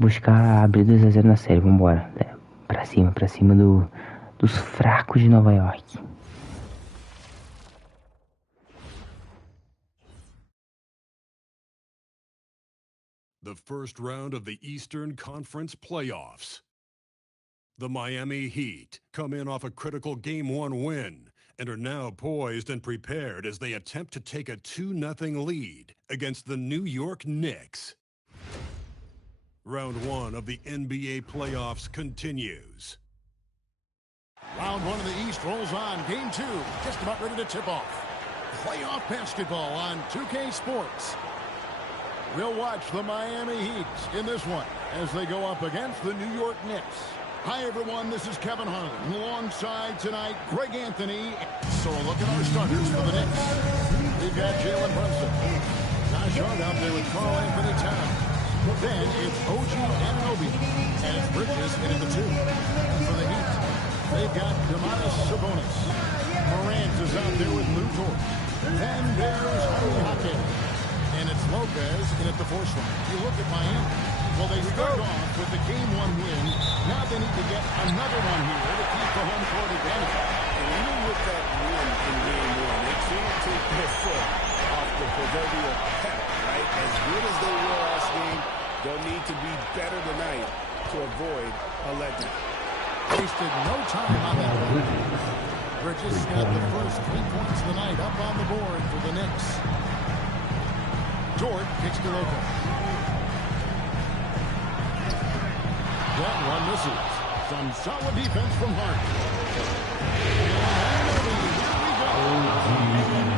buscar abrir 2-0 na série, vambora. Pra cima dos fracos de Nova York. The first round of the Eastern Conference playoffs. The Miami Heat come in off a critical Game 1 win and are now poised and prepared as they attempt to take a 2-0 lead against the New York Knicks. Round 1 of the NBA playoffs continues. Round 1 of the East rolls on. Game 2 just about ready to tip off. Playoff basketball on 2K Sports. We'll watch the Miami Heat in this one as they go up against the New York Knicks. Hi, everyone. This is Kevin Harlan. Alongside tonight, Greg Anthony. So a look at our starters for the Knicks. We've got Jalen Brunson. Josh Hart out there with Carl Anthony Towns. Then it's OG Anunoby. And it's Bridges in at the 2. For the Heat, they've got Domantas Sabonis. Morant is out there with Lou Dort. Then there's Jaime Jaquez. And it's Lopez in at the 4 slot. You look at Miami. Well, they start off with the Game 1 win. Now they need to get another one here to keep the home court advantage. And even with that win in Game 1, they can't take their foot off the proverbial pedal, right? As good as they were last game, they'll need to be better tonight to avoid a letdown. Wasted no time on that one. Bridges got the first 3 points of the night up on the board for the Knicks. Dort kicks to Lopez. That one misses. Some solid defense from Hart.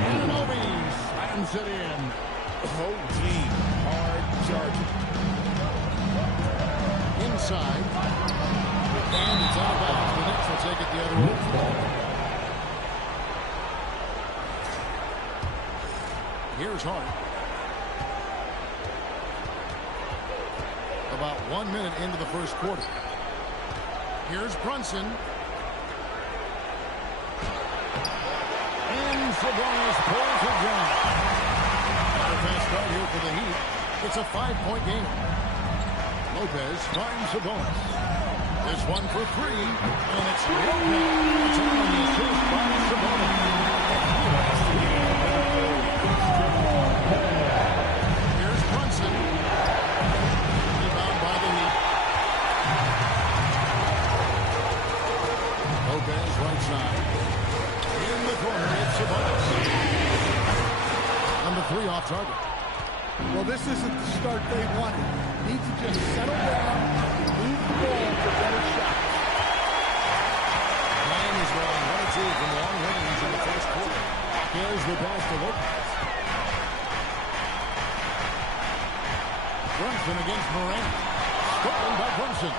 And Anunoby slams it in. OG, hard charging. Inside. And it's out of bounds. The Knicks will take it the other way. Here's Hart. About 1 minute into the first quarter. Here's Brunson. And Sabonis pulls it down. Not a fast start here for the Heat. It's a 5-point game. Lopez finds Sabonis. This one for 3. And it's Lopez. It's on the assist by Sabonis. Here's Brunson. Lopez right side. In the corner, it's Sabonis. Number 3 off target. Well, this isn't the start they wanted. Need to just settle down and move the ball for better shots. Ryan is rolling 1-2 from long range in the first quarter. Here's the pass to Lopez. Brunson against Morant. Stolen by Brunson.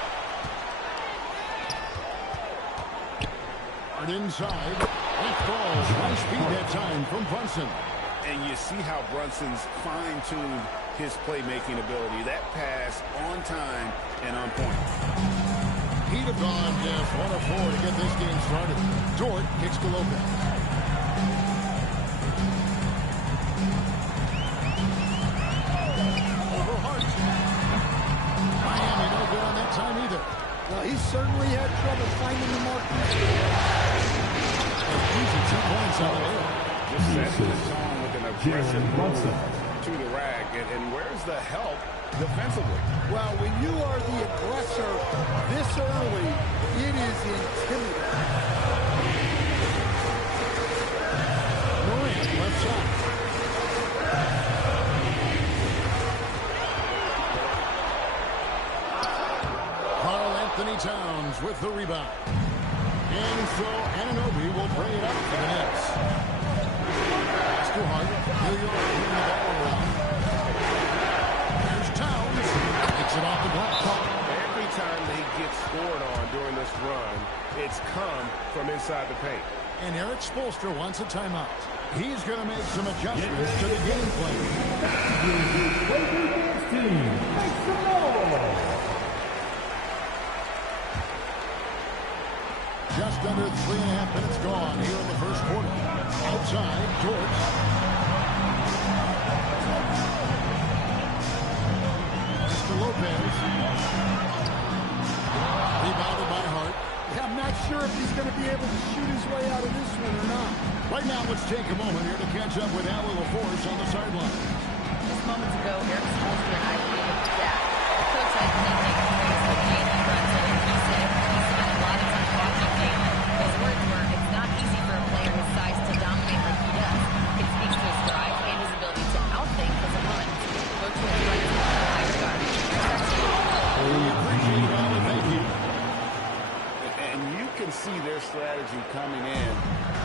Inside, it falls. High speed that time from Brunson. And you see how Brunson's fine-tuned his playmaking ability. That pass on time and on point. He'd have gone just 1 of 4 to get this game started. Dort kicks to Lopez. Over Hart. Miami no good on that time either. Well, he certainly had trouble finding the mark. Easy 2 points on the air. Just setting the tone with an aggressive move to the rack. And where's the help defensively? Well, when you are the aggressor this early, it is intimidating. Morant left side. Carl Anthony Towns with the rebound. And so Anunoby will bring it up for the Knicks. Pass to Hart. New York bringing the ball around. Here's Towns. Takes it off the glass. Every time they get scored on during this run, it's come from inside the paint. And Eric Spoelstra wants a timeout. He's going to make some adjustments to the game plan. Just under 3.5 minutes gone here in the first quarter. Outside, George. Pass to Lopez. Yeah, I'm not sure if he's going to be able to shoot his way out of this one or not. Right now, let's take a moment here to catch up with Allie LaForce on the sideline. Just moments ago, Eric Spoelstra and I created that. The coach had nothing to praise for Jalen Brunson, and he said he spent a lot of time watching Jalen. His words were, it's not easy for a player his size to dominate like he does. It speaks to his drive and his ability to outthink his opponents. Coach was right in high regard. We appreciate it, Allie. Thank you. And you can see their strategy coming in.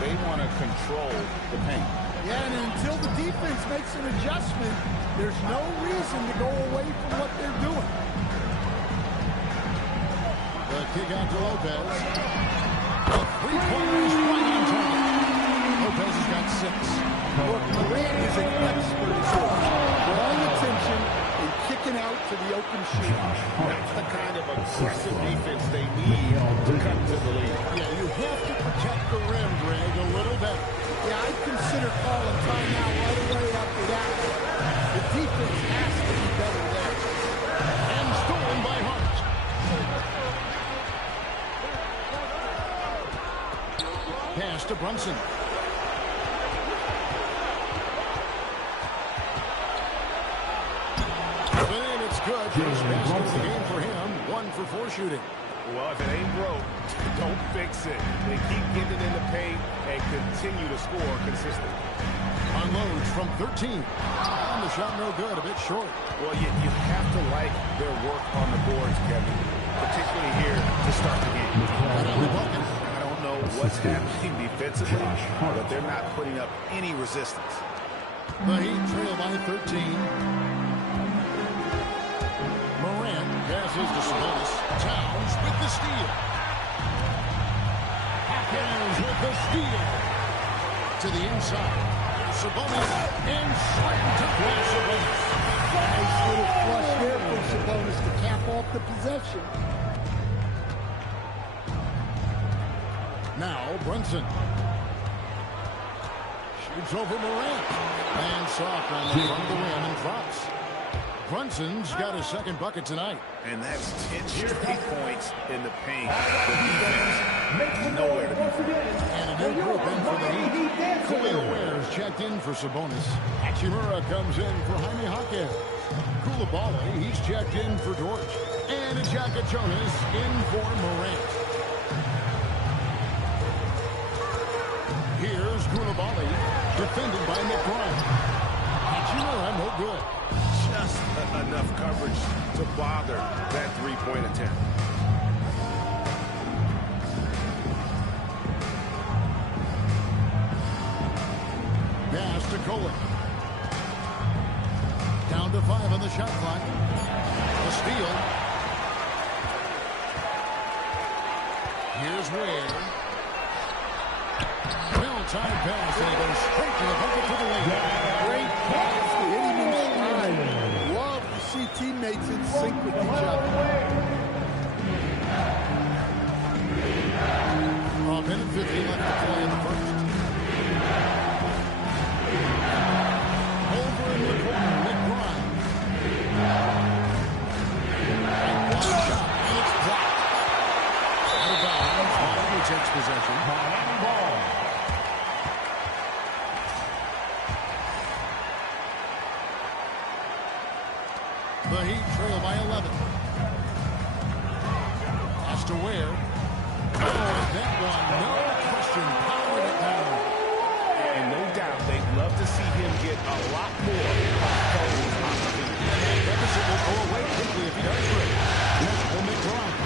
They want to control the paint. Yeah, and until the defense makes an adjustment, there's no reason to go away from what they're doing. The kick out to Lopez. The three-pointer is right on target. Lopez has got 6. Look, Morant is an expert at drawing attention and kicking out to the open shooter. That's the kind of aggressive defense they need to cut to the lead. Yeah, you have to protect the rim, Greg, a little better. Yeah, I'd consider calling timeout right away after that. The defense has to be better there. And stolen by Hart. Pass to Brunson. And it's good. First basket of the game for him. 1 for 4 shooting. Well, if it ain't broke, don't fix it. They keep getting in the paint and continue to score consistently. Unloads from 13. And the shot no good, a bit short. Well, you have to like their work on the boards, Kevin, particularly here to start the game. I don't know what's happening defensively, but they're not putting up any resistance. The Heat trail by 13. Morant passes to Sabonis. Towns with the steal. Hawkins with the steal. To the inside. Sabonis and slam dunk by Sabonis. Nice little flush there from Sabonis to cap off the possession. Now Brunson. Shoots over Morant. And soft on the front of the rim and drops. Brunson's got his second bucket tonight. And that's 10 straight points in the paint. The defense nowhere to be found. And a new group in for the Heat. Khalil Ware's checked in for Sabonis. Hachimura comes in for Jaime Jaquez. Koulibaly, he's checked in for George. And Ajaka Jonas in for Morant. Here's Koulibaly, defended by McBride. Hachimura, no good. Just enough coverage to bother that three-point attempt. Pass to Kohler. Down to 5 on the shot clock. A steal. Here's Ware. Well-timed pass, and he goes straight to the bucket to the lane. Great pass to hit him in stride. Love to see teammates in sync with each other. A minute 15 left to play in the first. Over in the corner, McBride. And one shot, and it's blocked. Out of bounds, Miami takes possession. Miami ball. The Heat trail by 11. Has to Ware. Oh, that one, no question, powered it down. And no doubt they'd love to see him get a lot more of those opportunities. And that deficit will go away quickly if he does great. Now McBride.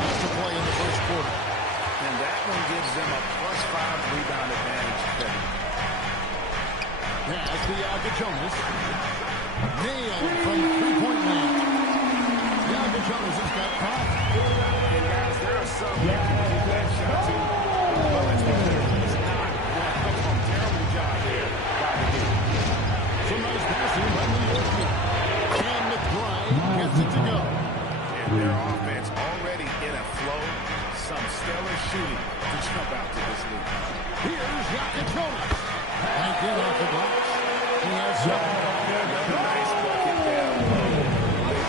Has to play in the first quarter. And that one gives them a +5 rebound advantage, Kevin. Pass to Yaga Jonas. Nailed from three-point land. Yaga Jonas has got 5. And guys, there are some that can keep that shot too. But let's be clear, it's not a terrible job there by the Heat. Some nice passing by New York. And McBride gets it to go. And their offense already in a flow. Some stellar shooting to jump out to this league. Here's Yaga Jonas. Back in off the glass. He has 7. Nice bucket down low. They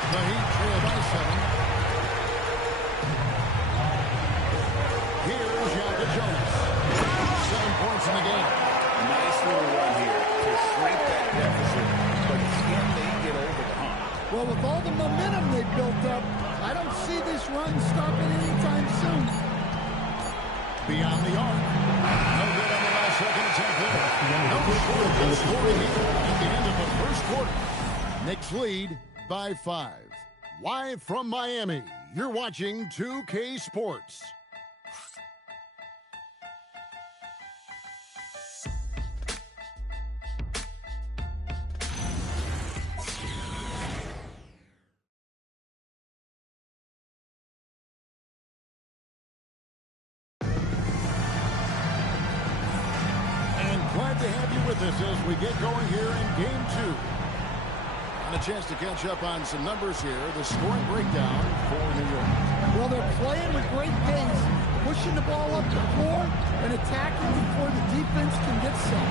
The Heat trail by 7. Here's Jonas. 7 points in the game. A nice little run here to shrink that deficit, but can they get over the hump? Well, with all the momentum they built up, I don't see this run stopping anytime soon. Beyond the arc. No good on the last second attack there. No score just scoring here at the end of the first quarter. Knicks lead by 5. Live from Miami, you're watching 2K Sports. Glad to have you with us as we get going here in Game 2. And a chance to catch up on some numbers here. The scoring breakdown for New York. Well, they're playing with great pace, pushing the ball up the floor and attacking before the defense can get set.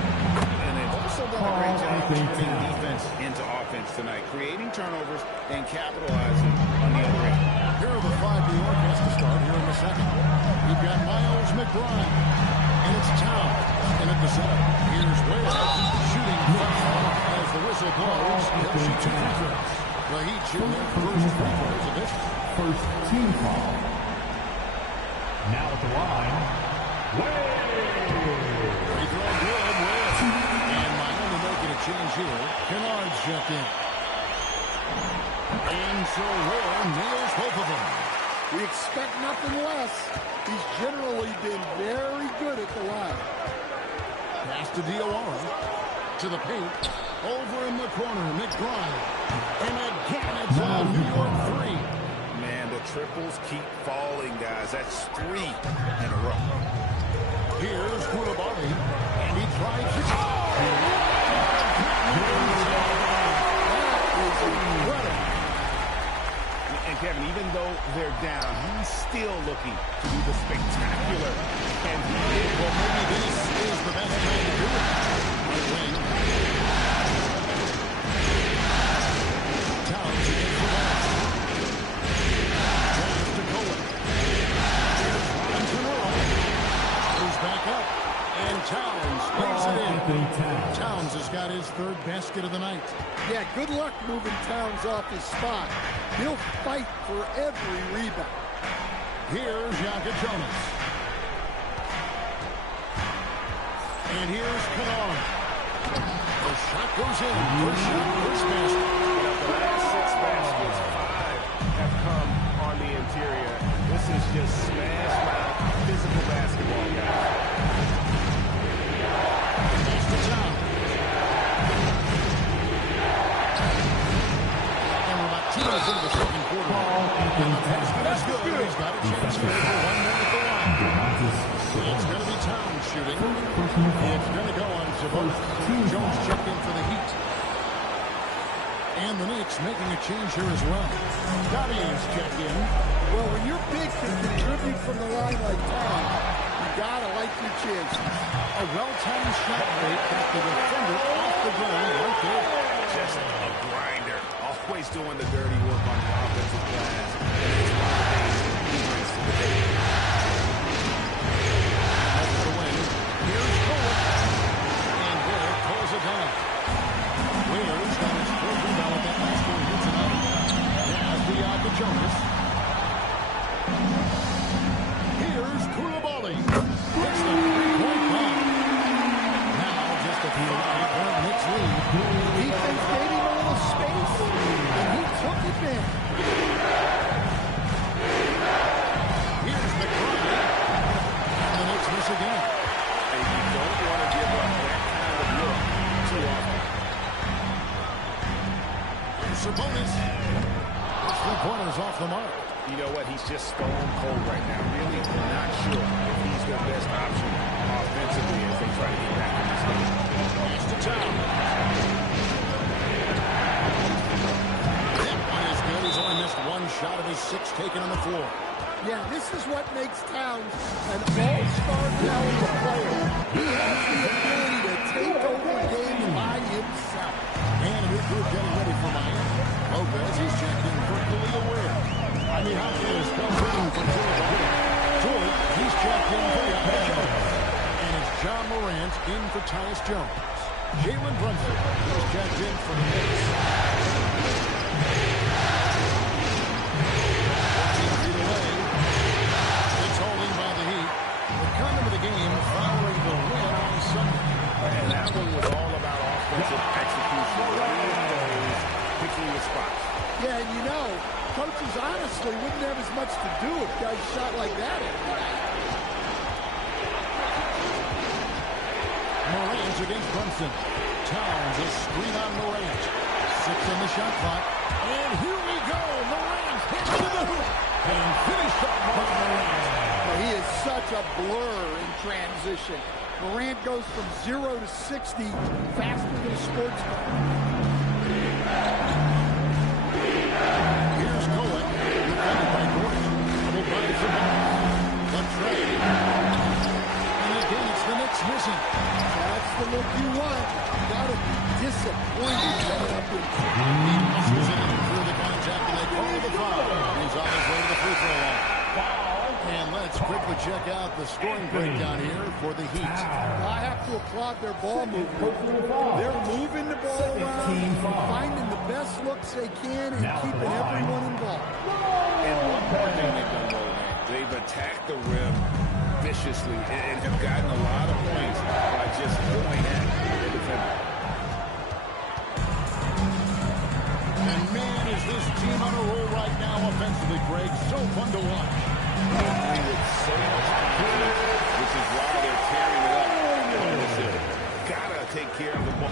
And they've also done a great job turning defense into offense tonight, creating turnovers and capitalizing on the other end. Here are the 5 New York has to start here in the second. We've got Miles McBride. And it's Town. And at the center, here's Wade shooting foul as the whistle blows. He'll shoot 2 free throws. The Heat shoot their first free throws of this. First team foul. Now at the line, Wade. Free throw good, Wade. And Miami making a change here. Kennard's checked in. And so Wade nails both of them. We expect nothing less. He's generally been very good at the line. Pass to DOR. To the paint. Over in the corner, McBride. And again, it's a New York 3. Man, the triples keep falling, guys. That's 3 in a row. Here's Koulibaly. And he tries to... That is incredible. And Kevin, even though they're down, he's still looking to do the spectacular. And he did. Well, maybe this is the best time to do it. Right wing. Towns against the ball. Drives to Cohen. Here's Ron. Goes back up. And Towns lays it in. Towns has got his 3rd basket of the night. Yeah, good luck moving Towns off his spot. He'll fight for every rebound. Here's Jonas. And here's Kennard. The shot goes in. First shot, first basket. The last 6 baskets, 5 have come on the interior. This is just smash mouth physical basketball, guys. Pass to Towns. And we're about 2 minutes into the second quarter. And the basket is good. He's got a chance here for 1 minute at the line. It's going to be Towns shooting. It's going to go on Savona. Jones checked in for the Heat. And the Knicks making a change here as well. Dottien's checked in. Well, when your big can contribute from the line like Town, you gotta like your chances. A well-timed shot rate got the defender off the ground right there. Just a grinder. Always doing the dirty work on the offensive glass. And it's one of the things he brings to the table. Up for the win. Here's Cole. And Ware pulls it down. Ware's got his 4th rebound at that last one here tonight. Has the Jonas. Here's Koulibaly. It's the 3-point bomb. Now just a few point Knicks lead. Defense gave him a little space, and he took advantage. Here's McBride. And the Knicks miss again. And you don't want to give up that kind of look too often. Sabonis. His 3-pointers off the mark. You know what? He's just stone cold right now. Really not sure if he's their best option offensively as they try to get back in this game. Pass to Town. That one is good. He's only missed 1 shot of his 6 taken on the floor. Yeah, this is what makes Towns an all-star caliber player. He has the ability to take over games by himself. And a new group getting ready for Miami. Lopez, he's checked in Morant in for Tyus Jones. Jalen Brunson is checked in for the Knicks. 14 feet away. It's holding by the Heat. They come into the game following the win on Sunday. And that one was all about offensive execution. Picking your spots. Yeah, and you know, coaches honestly wouldn't have as much to do if guys shot like that every night. Morant against Brunson. Towns a screen on Morant. 6 on the shot clock. And here we go. Morant hits to the hoop. And finished up by Morant. Well, he is such a blur in transition. Morant goes from 0 to 60 faster than a sportsman. Here's Cohen. Defended by Gordon. Double by Sabonis. The trade. And again, it's the Knicks missing. That's the look you want. You gotta be disappointed coming up in. He muscles it in through the contact, and they call the foul. He's on his way to the free throw line. And let's quickly check out the scoring breakdown here for the Heat. I have to applaud their ball movement. They're moving the ball around, finding the best looks they can, and keeping everyone involved. And one more thing they've done well, man. They've attacked the rim viciously and have gotten a lot of points by just going at the defender. And man, is this team on a roll right now offensively, Greg. So fun to watch. With so much confidence, which is why they're tearing it up. Gotta take care of the ball.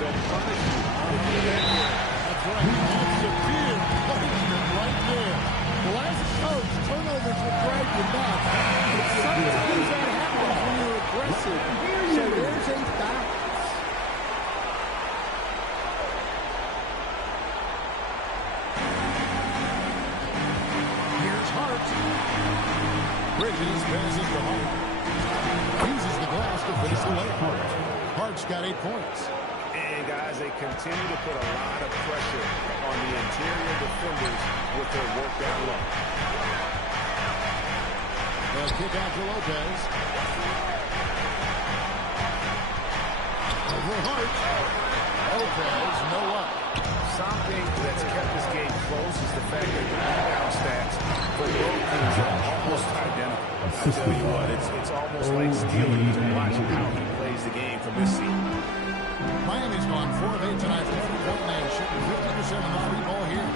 They'll punish you if you let it. That's right. That's severe punishment right there. Well, as a coach, turnovers will drive you nuts. But sometimes that happens when you're aggressive. So there's a balance. Here's Hart. Bridges passes to Hart. Uses the glass to finish the layup. Hart's got 8 points. And guys, they continue to put a lot of pressure on the interior defenders with their work down low. They'll kick out to Lopez. Over Hart. Lopez, no up. Something that's kept this game close is the fact that the rebound stats for both teams are almost identical. I tell you what, it's almost like stealing watching how he plays the game from this seat. Miami's gone 4 of 8 tonight from three-point land, shooting 50% on the ball here.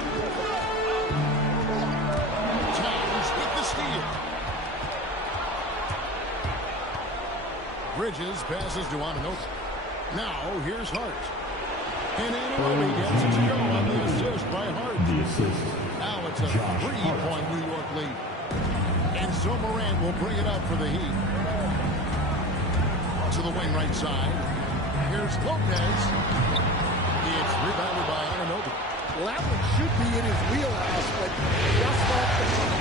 Towns with the steal. Bridges passes to Anunoby. Now here's Hart. And Anunoby gets it to go on the assist by Hart. Now it's a 3-point New York lead. And so Morant will bring it up for the Heat. To the wing right side. Here's Lopez. It's rebounded by Anunoby. Well, that one should be in his wheelhouse, but just off the front.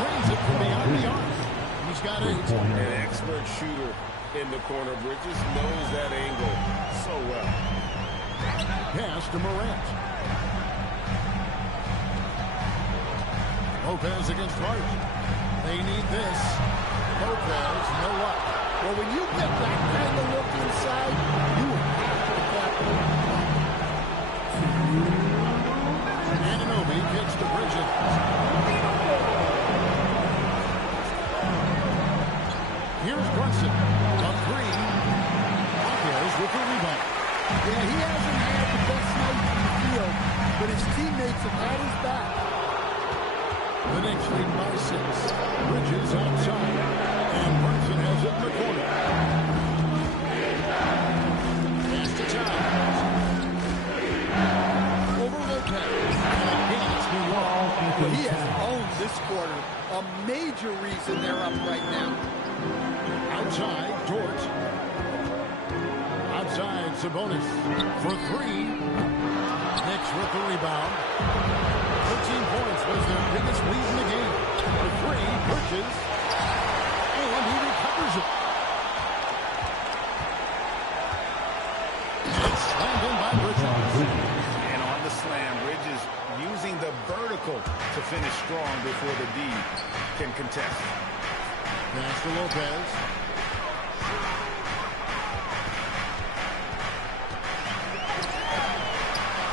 Brings it from beyond the arc. He's got 8. An expert shooter in the corner. Bridges knows that angle so well. Pass to Morant. Lopez against Hart. They need this. Lopez, no luck. Well, when you get that kind of look inside, you have to back up. Anunoby gets to Bridges. Here's Brunson. A 3. Lopez with the rebound. Yeah, he hasn't had the best night in the field, but his teammates have had his back. The Knicks lead by 6. Bridges outside. And Brunson has it in the corner. Pass to Towns. Over Lopez. And again, it's New York. Well, he has owned this quarter. A major reason they're up right now. Outside, Dort. Outside, Sabonis for 3. Knicks with the rebound. 13 points was their biggest lead in the game. For 3, Bridges. And he recovers it. It's slammed in by Bridges. And on the slam, Bridges using the vertical to finish strong before the D can contest. Pass to Lopez.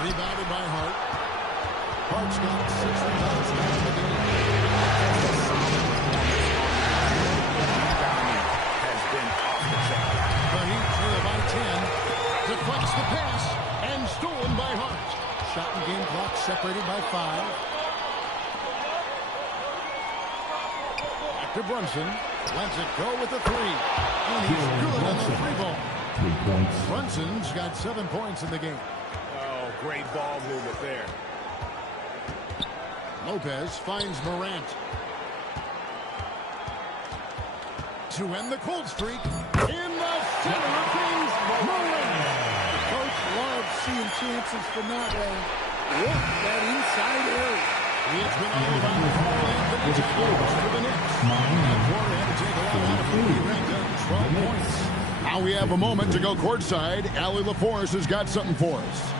Rebounded by Hart. Hart's got 6 rebounds now in the game. Just a solid performance on the rebounding has been off the chart. The Heat trail by 10. Deflects the pass and stolen by Hart. Shot and game clock separated by 5. Back to Brunson. Lets it go with the 3. And he's good on the 3 ball. 3 points. Brunson's got 7 points in the game. Oh, great ball movement there. Lopez finds Morant. To end the cold streak. In the center of things, Morant. The coach loves seeing chances from that way. Look, that inside area. It's been all about Carl Anthony Towns for the Knicks. And Warren had to take a lot out of him. He ranked up 12 points. Now we have a moment to go courtside. Allie LaForce has got something for us.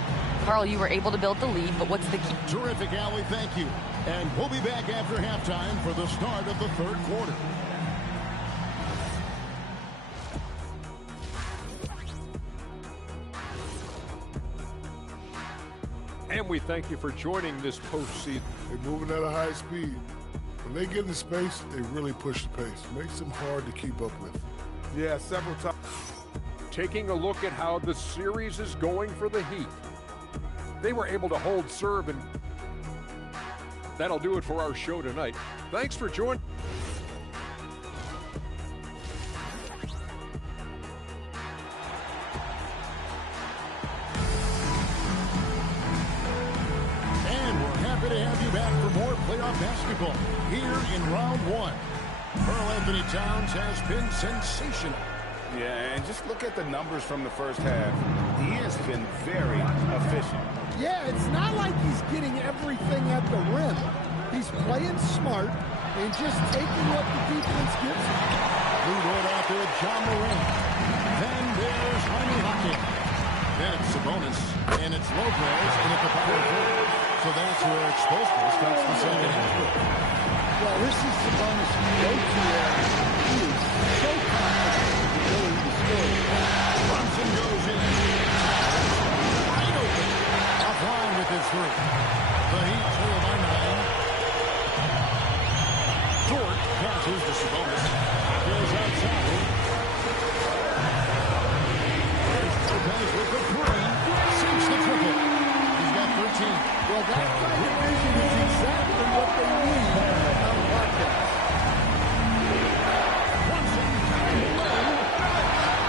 Carl, you were able to build the lead, but what's the key? Terrific, Allie. Thank you. And we'll be back after halftime for the start of the third quarter. And we thank you for joining this postseason. They're moving at a high speed. When they get in space, they really push the pace. Makes them hard to keep up with. Yeah, several times. Taking a look at how the series is going for the Heat. They were able to hold serve, and that'll do it for our show tonight. Thanks for joining. And we're happy to have you back for more playoff basketball here in round 1. Carl Anthony Towns has been sensational. Yeah, and just look at the numbers from the first half. He has been very efficient. Yeah, it's not like he's getting everything at the rim. He's playing smart and just taking what the defense gives him. Blue board out there, John Morant. Then there's Jaime Hawkins. Then it's Sabonis, and it's Lopez, and at the power forward. So that's where it's supposed to start the second half. Well, this is Sabonis' go-to area. He is so confident in his ability to score. Brunson goes in. Wide open. Offline with his 3. The Heat trail by 9. Dort passes to Sabonis. Goes outside. There's Lopez with the 3. Sinks the triple. He's got 13. Well, that kind of vision is exactly what they need on the podcast. Brunson.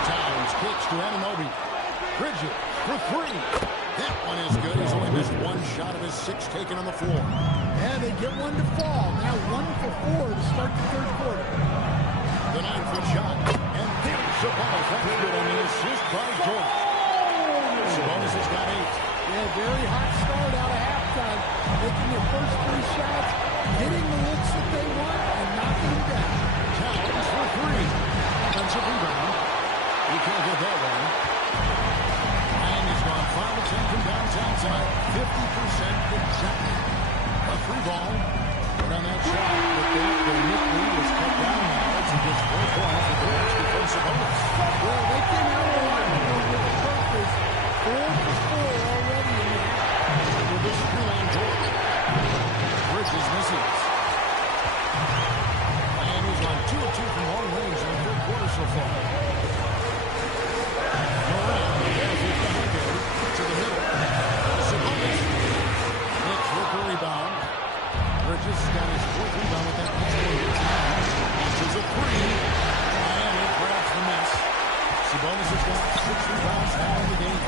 Towns kicks to Anunoby. Bridges for 3. That one is good. He's only missed 1 shot of his 6 taken on the floor. And they get one to fall. Now 1 for 4 to start the third quarter. The 9-foot shot. And there's Sabonis. That's good on the assist by George. Sabonis has got 8. Yeah, very hot start out of halftime. Making their first 3 shots, getting the looks that they want, and knocking them down. Towns for 3. Offensive rebound. You can't get that one. And he's gone 5 of 10 from downtown tonight. 50% exactly. A 3 ball. Put on that shot. But the Knicks lead is cut down now to just 4 points with the last defensive bonus. Well, they came out a lot with the purpose. 4 for 4 already in the half. With this screen on George. Bridges misses. And he's on 2 of 2 from long range in the third quarter so far. Morant has it to Hunter. To the middle. Sabonis. Knicks with the rebound. Bridges got his 4th rebound with that next one. Launches a 3. And it grabs the miss. Sabonis has got 6 rebounds now in the game.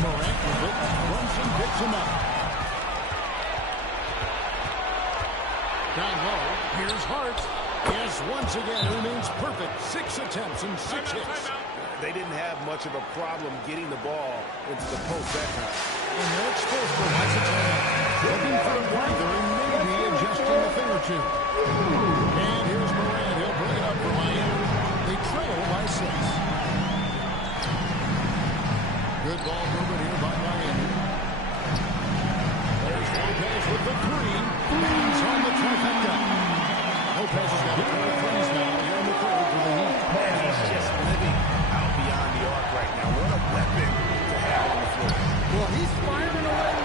Morant with it. Brunson picks him up. Down low. Here's Hart. Yes, once again, remains perfect. 6 attempts and 6 hits. They didn't have much of a problem getting the ball into the post that time. And they're exposed for lots of time. Looking for a breather and maybe adjusting a thing or 2. And here's Morant. He'll bring it up for Miami. They trail by 6. Good ball movement here by Miami. There's Lopez with the 3. He's on the trifecta. Lopez has got a couple of threes now here in the third for the Heat. Man, he's just living out beyond the arc right now. What a weapon to have on the floor. Well, he's firing away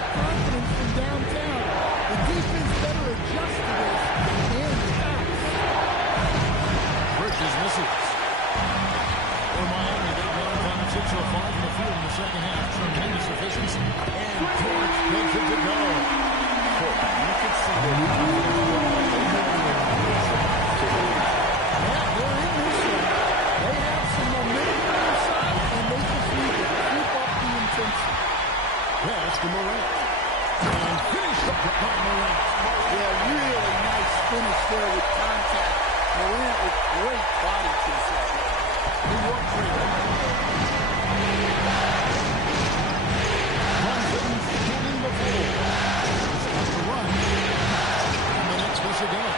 there with contact. Morant with great body control. New York freedom. Brunson's getting the ball. Starts to run. And the next was again.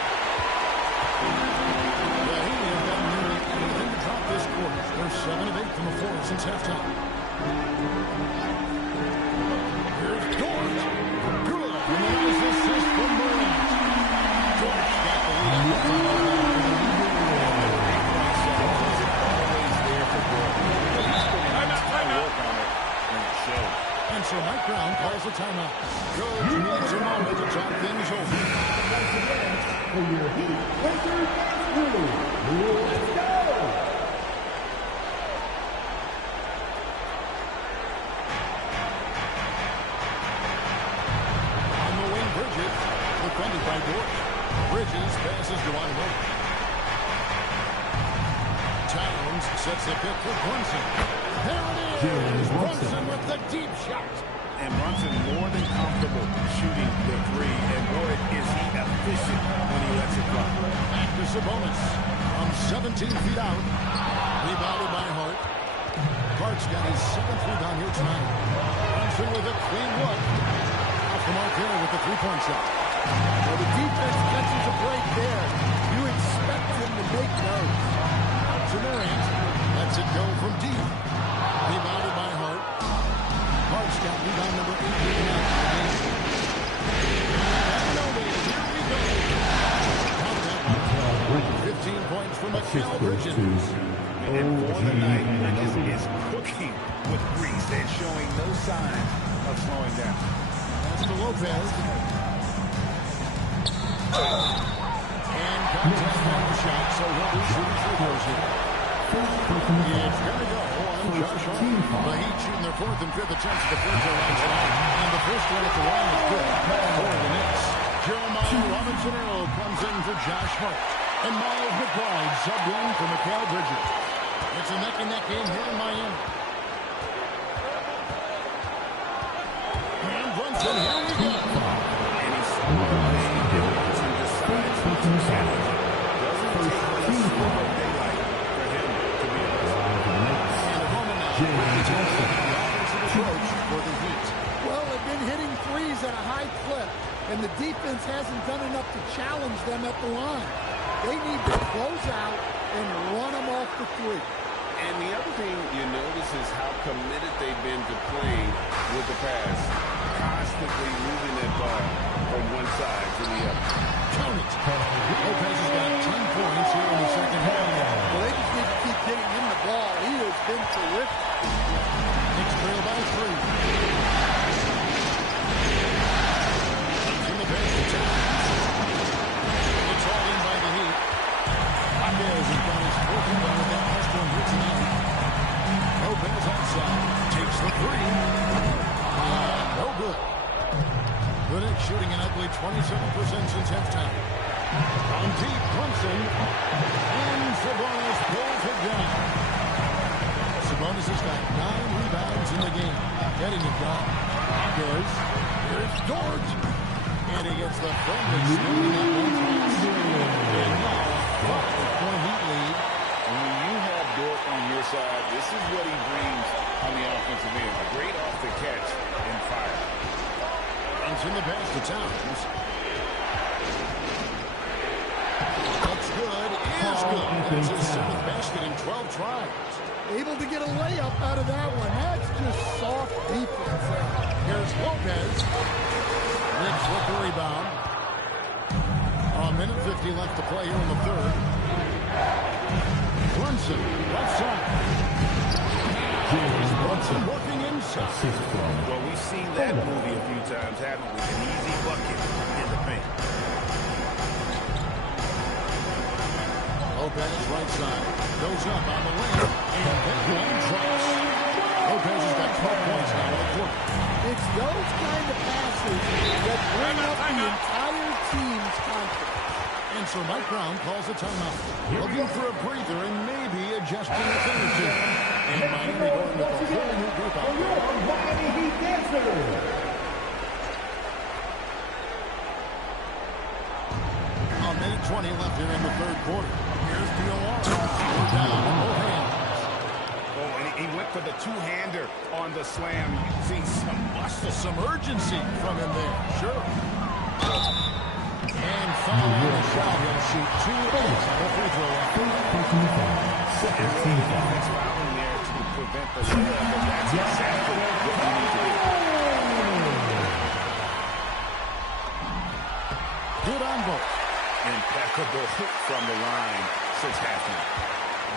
The Heat have done nearly anything to drop this quarter. They're 7 of 8 from the floor since halftime. Here's George. Good. And the nice assist from Morant. George got the lead. And so Mike Brown calls a timeout. George needs a moment to talk things over. Once again, for your Heat, Lakers, let's go! On the wing, Bridges, defended by George. Bridges passes to Wade. Towns sets the pick for Brunson. There it is! Brunson with the deep shot. And Brunson more than comfortable shooting the three. And boy, is he efficient when he lets it fly. Back to Sabonis. From 17 feet out. Rebounded by Hart. Hart's got his 7th rebound here tonight. Brunson with a clean look. Off the mark here with the three-point shot. Well, the defense catches a break there. You expect him to make those. To Morant. Lets it go from deep. Rebounded by Hart. Hart's got rebound number 8 here tonight. And no lead. Here we go. Count that one. 15 points from Mikal Bridges. And for the night, Bridges is cooking with grease and showing no signs of slowing down. That's to Lopez. And contact on the shot, so he'll be shooting free throws here. It's going to go on Josh Hart. The Heat shooting their 4th and 5th attempts at the free throw line tonight. And the first one at the line is good for the Knicks. Jeremiah Robinson-Earl comes in for Josh Hart. And Miles McBride subbed in for Mikal Bridges. It's a neck-and-neck game here in Miami. And Brunson, here we go. And he saw Brunson decides to challenge. Doesn't take a sliver of daylight for him to be able to And a moment now. The offensive approach for the Heat. Well, they've been hitting threes at a high clip, and the defense hasn't done enough to challenge them at the line. They need to close out and run them off the three. And the other thing you notice is how committed they've been to playing with the pass. Constantly moving that ball from one side to the other. Count it. Lopez has got 10 points here in the second half. Well, they just need to keep getting him the ball. He has been terrific. Knicks trail by 3. From the bench to Towns. It's all in by the Heat. Lopez has got his 4th rebound with that last one here tonight. Lopez outside. Takes the 3. No good. The Knicks shooting an ugly 27% since halftime. On deep, Brunson. And Sabonis pulls it down. Sabonis has got 9 rebounds in the game. Getting it done. Goes. Here's George. And he gets the friendly swing that one pass. And now a 5-point Heat lead. And when you have Dort on your side, this is what he brings on the offensive end. A great off the catch and fire. Runs in the pass to Towns. Looks good. Is good. That's his 7th basket in 12 tries. Able to get a layup out of that one. That's just soft defense there. Here's Lopez. Knicks with the rebound. A minute 50 left to play here in the 3rd. Brunson, left side. Brunson working inside. Well, we've seen that movie a few times, haven't we? An easy bucket in the paint. Lopez, right side. Goes up on the wing. And that one drops. Lopez has got 12 points now in the quarter. It's those kind of passes that bring up the entire team's confidence. And so Mike Brown calls a timeout. Looking for a breather and maybe adjusting a thing or two. And Miami going with a whole new group out there. Miami Heat dancers. A minute 2:20 left here in the third quarter. Here's Diawara. Down with both hands. Oh, and he went for the two-hander on the slam. You see Some urgency from him there. Sure. And following the shot, he'll shoot 2 points on the free throw line. Defense fouling there to prevent the layup, but that's exactly what you need to do. Good on both. Impeccable from the line since halftime.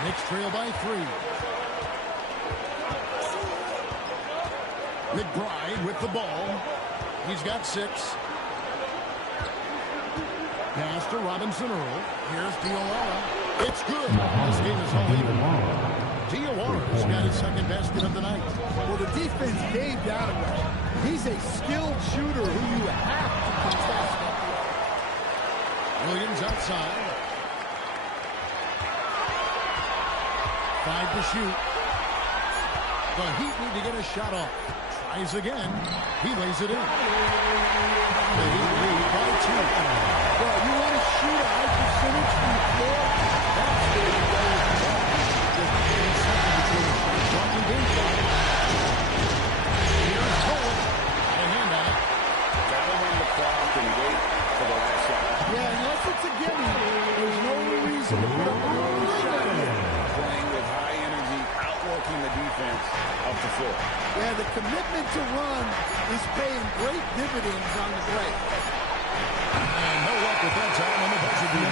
Knicks trail by 3. McBride with the ball. He's got 6. Pass to Robinson Earl. Here's Diawara. It's good. This game is all even. Diawara's got his second basket of the night. Well, the defense gave that away. He's a skilled shooter who you have to contest. Williams outside. 5 to shoot. The Heat need to get a shot off. Tries again. He lays it in. The Heat lead by 2. Well, you want to shoot a high percentage from the floor? That's where you go. Just getting something between the shot clock and game clock. Here's Cole. A handout. Gotta run the clock and wait for the last shot. Yeah, unless it's a gimme, there's no reason to put up a early shot yet. Playing with high energy, outworking the defense up the floor. Yeah, the commitment to run is paying great dividends on the break. And no luck with that time on the buzzer beat.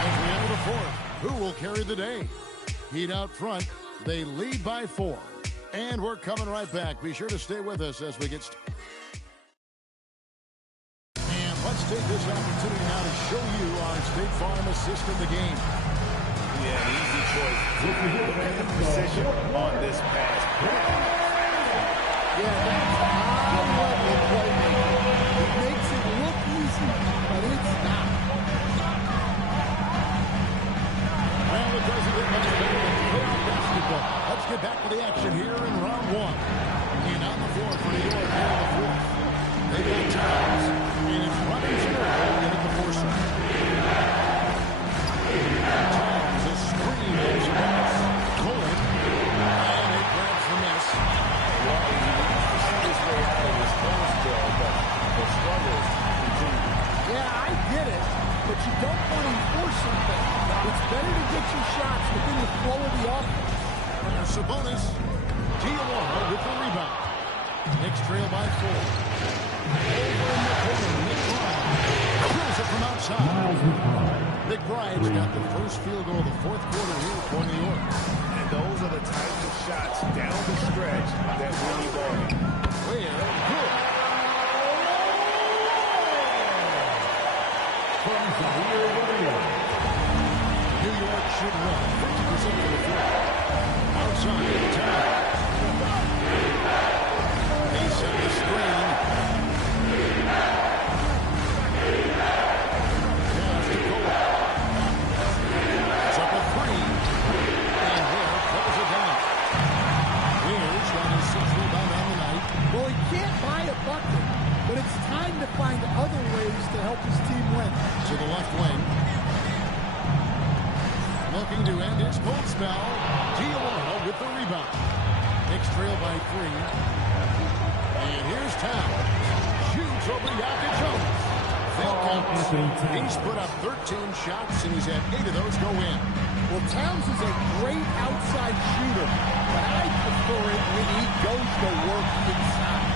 As we enter the fourth, who will carry the day? Heat out front. They lead by 4. And we're coming right back. Be sure to stay with us as we get started. And let's take this opportunity now to show you our State Farm assist in the game. Yeah, an easy choice. Look at the precision on this pass. Yeah, that's high-level playmaking. It makes it look easy, but it's not. Well, it doesn't get much better than playoff basketball. Let's get back to the action here in round 1. And on the floor for New York here in the fourth. They got Towns, and it's Robinson Earl getting the force. Towns, a screen as a pass. Cole, and it grabs the miss. Well, he needs to see his way out of his close there, but the struggles continue. Yeah, I get it, but you don't want to force something. It's better to get your shots within the flow of the offense. There's Sabonis. Diawara with the rebound. Knicks trail by 4. Over in the corner, McBride drills it from outside. McBride's got the first field goal of the fourth quarter here for New York. And those are the types of shots down the stretch that win you ball. Where? Good. New York should run 50% from the floor. Outside, time. They set the screen. Pass to Cole. It's up a 3. And Ware pulls it down. Ware's got his 6th rebound on the night. Well, he can't buy a bucket, but it's time to find other ways to help his team win. To the left wing. Looking to end his cold spell. Diawara with the rebound. Knicks trail by 3. And here's Towns. Shoots over Yaka Jones. He's put up 13 shots, and he's had 8 of those go in. Well, Towns is a great outside shooter, but I prefer it when he goes to work inside.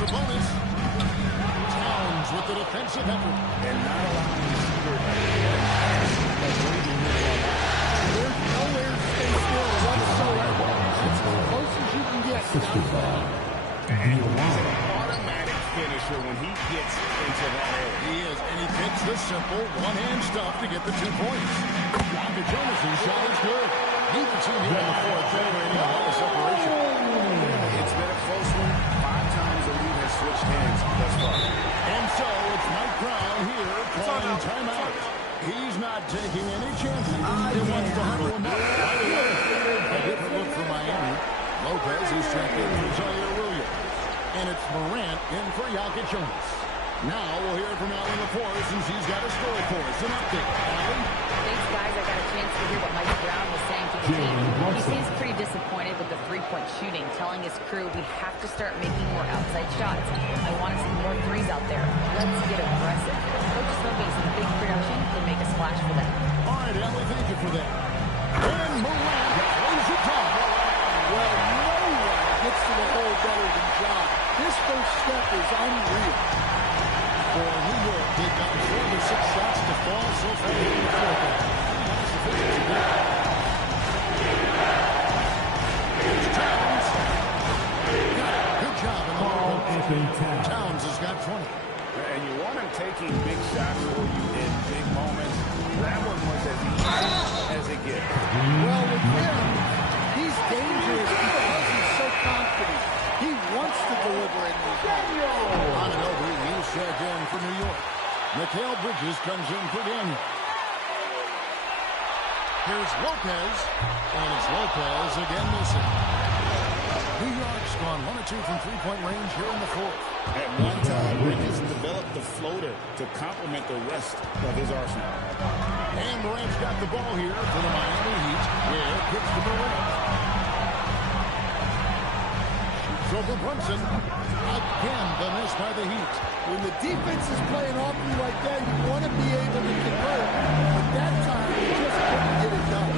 Sabonis. Towns with the defensive effort. And not allowing the shooter There's nowhere to stay still whatsoever. It's as close as you can get. and he's an automatic finisher when he gets into that area. He is, and he takes the simple one-hand stuff to get the 2 points. Yaka Jonas' shot is good. Neither team here in the fourth generating a lot of separation. It's been a close one. 5 times the lead has switched hands thus far. And so it's Mike Brown here calling timeout. He's not taking any chances. He wants to huddle him up right away. A different look for Miami. Lopez is checked in for Zaire Williams. And it's Morant in for Jokic. Now we'll hear from Allie LaForce, and she's got a story for us. An update. Allie? Thanks, guys. I got a chance to hear what Mike Brown was saying to the team. He seems pretty disappointed with the three-point shooting, telling his crew we have to start making more outside shots. I want to see more threes out there. Let's get aggressive. Coach is hoping some big production can make a splash for them. All right, Allie, thank you for that. And Morant lays it down. Well, no one gets to the hole better than John. His first step is unreal. For New York, they've got 4 of 6 shots to fall so far in the fourth. Nice efficiency there. Here's Towns. Good job in the middle. Towns has got 20. And you want him taking big shots for you in big moments. That one was as easy as it gets. Well, with him, he's dangerous because he's so confident. He wants to deliver in these moments. On and over, he's checked in for New York. Mikal Bridges comes in for Daniel. Here's Lopez, and it's Lopez again missing. New York's gone 1 of 2 from three-point range here in the fourth. At one time, Bridges developed the floater to complement the rest of his arsenal. And Morant's got the ball here for the Miami Heat. Where kicks to Morant. Over Brunson. Again, the miss by the Heat. When the defense is playing off you like that, you want to be able to convert. But that time, you just couldn't get it done.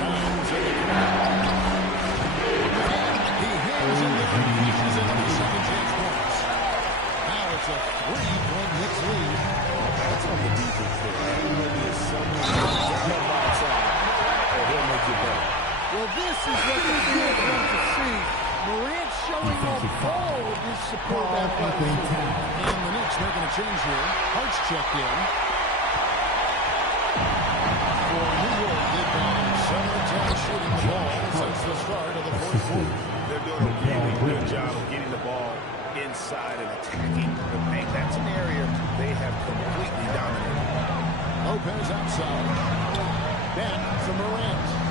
Towns in the crowd. He hands in the pieces into the second chance points. Now it's a 3-point Knicks lead. That's on the defense there. Everybody is somewhere down by outside. Or he'll make you better. Well, this is what the field wants to see. Morant showing off all of his support athleticism. And the Knicks making a change here. Hart's checked in. For New York, they've been 7 of 10 shooting the ball since the start of the fourth quarter. They're doing a really good job of getting the ball inside and attacking the paint. That's an area they have completely dominated. Lopez outside. Back to Morant.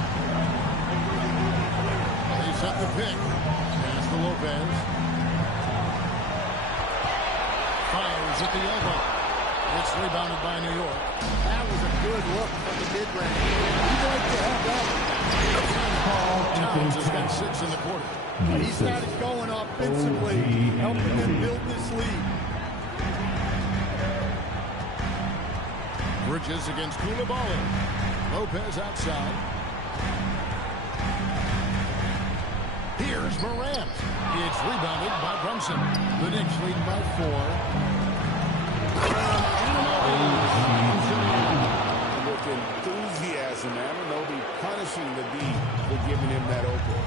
They set the pick. Pass to Lopez. Fires at the elbow. It's rebounded by New York. That was a good look from the mid-range. You'd like to have that one. Towns has got 6 in the quarter. He's got it going offensively, helping them build this lead. Bridges against Koulibaly. Lopez outside. Here's Morant. It's rebounded by Brunson. The Knicks lead by 4. With enthusiasm, Anunoby punishing the D for giving him that open.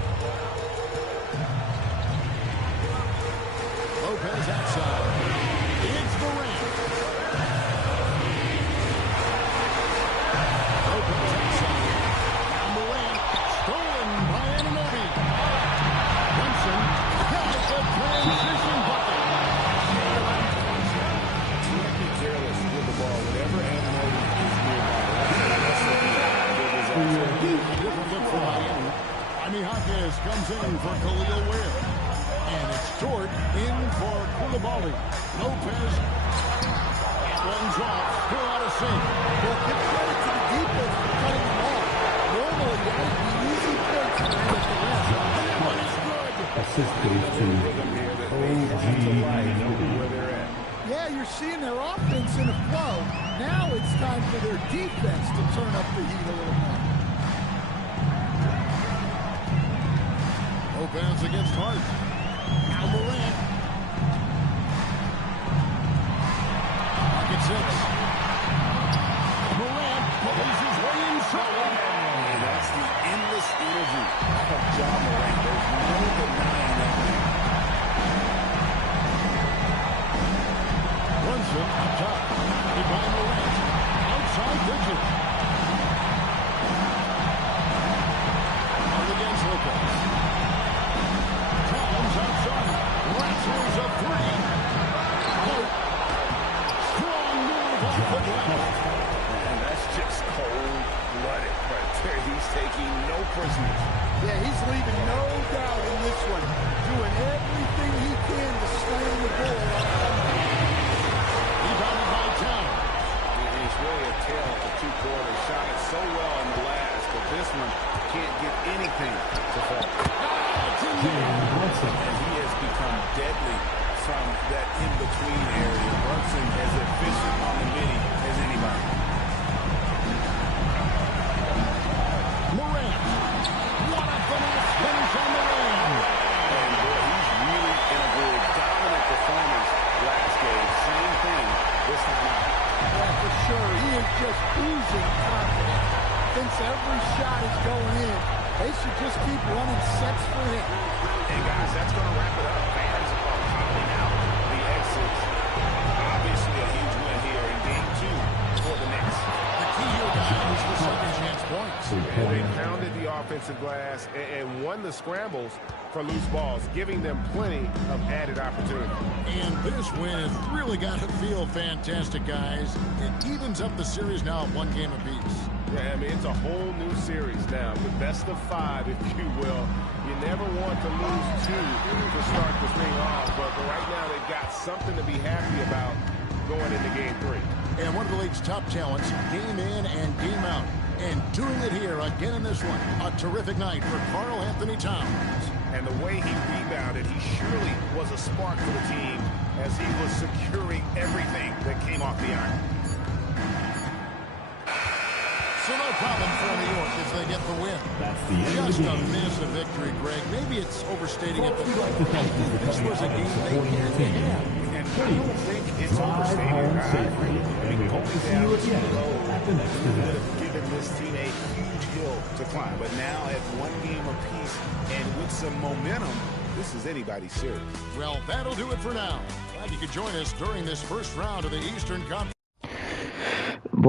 Lopez outside. It's Morant. Lopez outside. Now Morant. Stolen by Anunoby. Brunson has the transition bucket. Can't be careless with the ball. Whatever Anunoby is nearby. Different look for Miami. Jaime Jaquez comes in for Khalil Ware. And it's Dort in for Koulibaly. Lopez. That one's off. Still out of sync. Well, give credit to the defense for cutting them off. Normally, that would be easy points to end at the rim. That one is good. Assist goes to Yeah, you're seeing their offense in a flow. Now it's time for their defense to turn up the heat a little more. Lopez against Hart. Now Morant. Pocket 6. Morant plays his way inside. And that's the endless energy of John Morant. There's no denying that. Brunson up top. Hit by Morant. Outside Bridges. Out against Lopez. Towns outside. Wrestles a 3. Out. Strong move off the glass. And that's just cold-blooded right there. He's taking no prisoners. Yeah, he's leaving no Jalen Brunson. And he has become deadly from that in-between area. Brunson as efficient on the mini as anybody. Morant. What a finesse finish on the rim. And boy, he's really in a good dominant performance last game. Same thing this time out. Yeah, for sure. He is just oozing confidence. Thinks every shot is going in. They should just keep running sets for him. And guys, that's going to wrap it up. Fans are calling out the exits. Obviously a huge win here in game 2 for the Knicks. The key here, guys, is the second chance points. And they pounded the offensive glass and won the scrambles for loose balls, giving them plenty of added opportunity. And this win has really got to feel fantastic, guys. It evens up the series now at 1 game apiece. Yeah, I mean, it's a whole new series now, the best of 5, if you will. You never want to lose 2 to start this thing off, but right now they've got something to be happy about going into game 3. And one of the league's top talents, game in and game out. And doing it here again in this one. A terrific night for Karl Anthony Towns. And the way he rebounded, he surely was a spark for the team as he was securing everything that came off the iron. So no problem for New York as they get the win. That's the end Just of the a game. massive victory, Greg. Maybe it's overstating it, but We'd like to thank you for this coming was a out game and they supporting your needed to team. have. And I don't think it's Drive overstated. home I safely, agree. I and mean, we hope to see you again at the next would event. have given this team a huge hill to climb. But now at 1 game apiece and with some momentum, this is anybody's series. Well, that'll do it for now. Glad you could join us during this first round of the Eastern Conference.